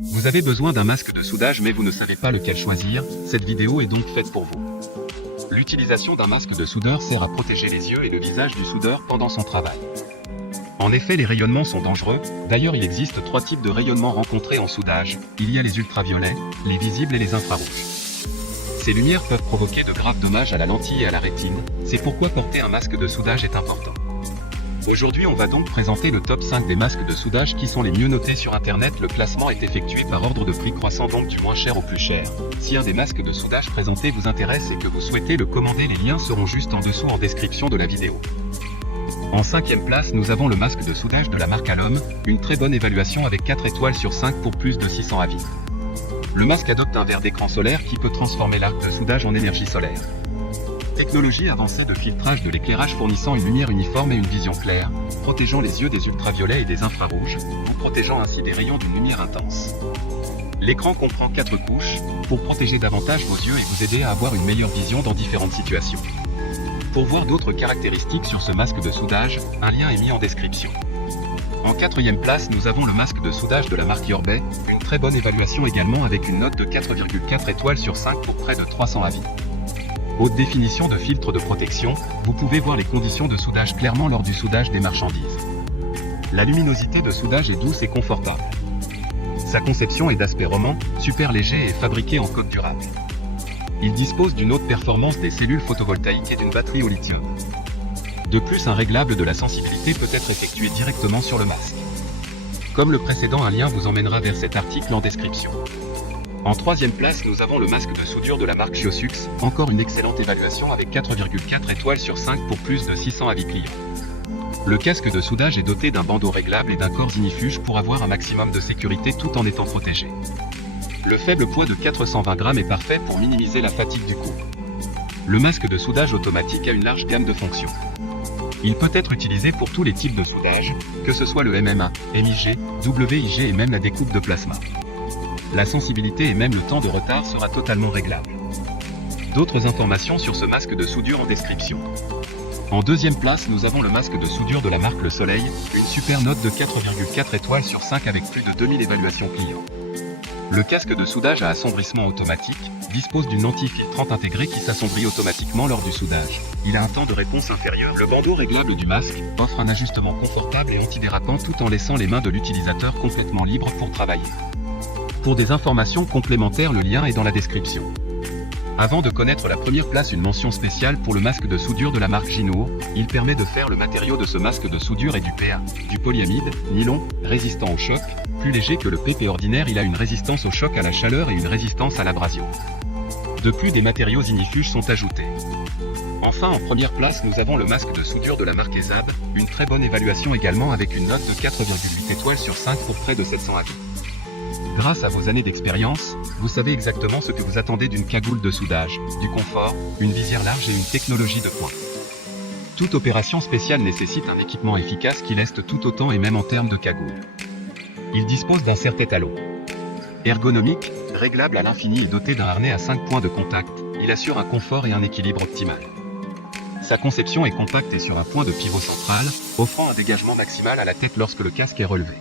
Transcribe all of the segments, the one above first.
Vous avez besoin d'un masque de soudage mais vous ne savez pas lequel choisir, cette vidéo est donc faite pour vous. L'utilisation d'un masque de soudeur sert à protéger les yeux et le visage du soudeur pendant son travail. En effet, les rayonnements sont dangereux, d'ailleurs il existe 3 types de rayonnements rencontrés en soudage, il y a les ultraviolets, les visibles et les infrarouges. Ces lumières peuvent provoquer de graves dommages à la lentille et à la rétine, c'est pourquoi porter un masque de soudage est important. Aujourd'hui on va donc présenter le top 5 des masques de soudage qui sont les mieux notés sur internet. Le classement est effectué par ordre de prix croissant, donc du moins cher au plus cher. Si un des masques de soudage présentés vous intéresse et que vous souhaitez le commander, les liens seront juste en dessous en description de la vidéo. En 5e place, nous avons le masque de soudage de la marque Alom, une très bonne évaluation avec 4 étoiles sur 5 pour plus de 600 avis. Le masque adopte un verre d'écran solaire qui peut transformer l'arc de soudage en énergie solaire. Technologie avancée de filtrage de l'éclairage fournissant une lumière uniforme et une vision claire, protégeant les yeux des ultraviolets et des infrarouges, vous protégeant ainsi des rayons d'une lumière intense. L'écran comprend 4 couches, pour protéger davantage vos yeux et vous aider à avoir une meilleure vision dans différentes situations. Pour voir d'autres caractéristiques sur ce masque de soudage, un lien est mis en description. En 4e place, nous avons le masque de soudage de la marque Yorbay, une très bonne évaluation également avec une note de 4,4 étoiles sur 5 pour près de 300 avis. Haute définition de filtre de protection, vous pouvez voir les conditions de soudage clairement lors du soudage des marchandises. La luminosité de soudage est douce et confortable. Sa conception est d'aspect roman, super léger et fabriqué en coque durable. Il dispose d'une haute performance des cellules photovoltaïques et d'une batterie au lithium. De plus, un réglable de la sensibilité peut être effectué directement sur le masque. Comme le précédent, un lien vous emmènera vers cet article en description. En 3e place, nous avons le masque de soudure de la marque Chiosux, encore une excellente évaluation avec 4,4 étoiles sur 5 pour plus de 600 avis clients. Le casque de soudage est doté d'un bandeau réglable et d'un corps ignifuge pour avoir un maximum de sécurité tout en étant protégé. Le faible poids de 420 grammes est parfait pour minimiser la fatigue du cou. Le masque de soudage automatique a une large gamme de fonctions. Il peut être utilisé pour tous les types de soudage, que ce soit le MMA, MIG, WIG et même la découpe de plasma. La sensibilité et même le temps de retard sera totalement réglable. D'autres informations sur ce masque de soudure en description. En 2e place, nous avons le masque de soudure de la marque Le Soleil, une super note de 4,4 étoiles sur 5 avec plus de 2000 évaluations clients. Le casque de soudage à assombrissement automatique dispose d'une lentille filtrante intégrée qui s'assombrit automatiquement lors du soudage. Il a un temps de réponse inférieur. Le bandeau réglable du masque offre un ajustement confortable et antidérapant tout en laissant les mains de l'utilisateur complètement libres pour travailler. Pour des informations complémentaires, le lien est dans la description. Avant de connaître la première place, une mention spéciale pour le masque de soudure de la marque Ginour. Il permet de faire le matériau de ce masque de soudure est du PA, du polyamide, nylon, résistant au choc. Plus léger que le PP ordinaire, il a une résistance au choc, à la chaleur et une résistance à l'abrasion. De plus, des matériaux ignifuges sont ajoutés. Enfin, en première place, nous avons le masque de soudure de la marque Ezab, une très bonne évaluation également avec une note de 4,8 étoiles sur 5 pour près de 700 avis. Grâce à vos années d'expérience, vous savez exactement ce que vous attendez d'une cagoule de soudage, du confort, une visière large et une technologie de pointe. Toute opération spéciale nécessite un équipement efficace qui leste tout autant et même en termes de cagoule. Il dispose d'un serre-tête à l'eau. Ergonomique, réglable à l'infini et doté d'un harnais à 5 points de contact, il assure un confort et un équilibre optimal. Sa conception est compacte et sur un point de pivot central, offrant un dégagement maximal à la tête lorsque le casque est relevé.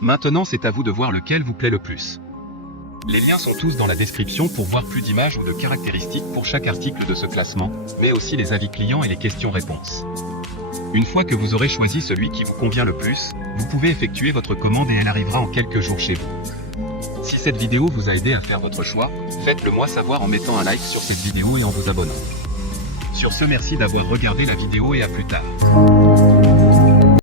Maintenant, c'est à vous de voir lequel vous plaît le plus. Les liens sont tous dans la description pour voir plus d'images ou de caractéristiques pour chaque article de ce classement, mais aussi les avis clients et les questions-réponses. Une fois que vous aurez choisi celui qui vous convient le plus, vous pouvez effectuer votre commande et elle arrivera en quelques jours chez vous. Si cette vidéo vous a aidé à faire votre choix, faites-le moi savoir en mettant un like sur cette vidéo et en vous abonnant. Sur ce, merci d'avoir regardé la vidéo et à plus tard.